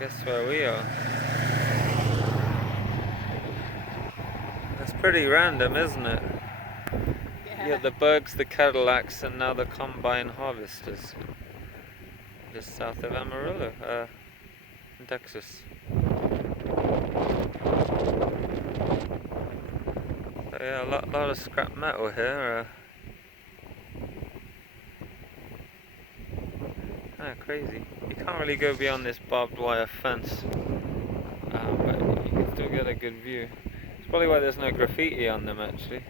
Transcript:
Guess where we are. That's pretty random, isn't it? Yeah. Yeah, the Bergs, the Cadillacs, and now the combine harvesters. Just south of Amarillo, in Texas. So yeah, a lot of scrap metal here. Crazy. You can't really go beyond this barbed wire fence, but you can still get a good view. It's probably why there's no graffiti on them, actually.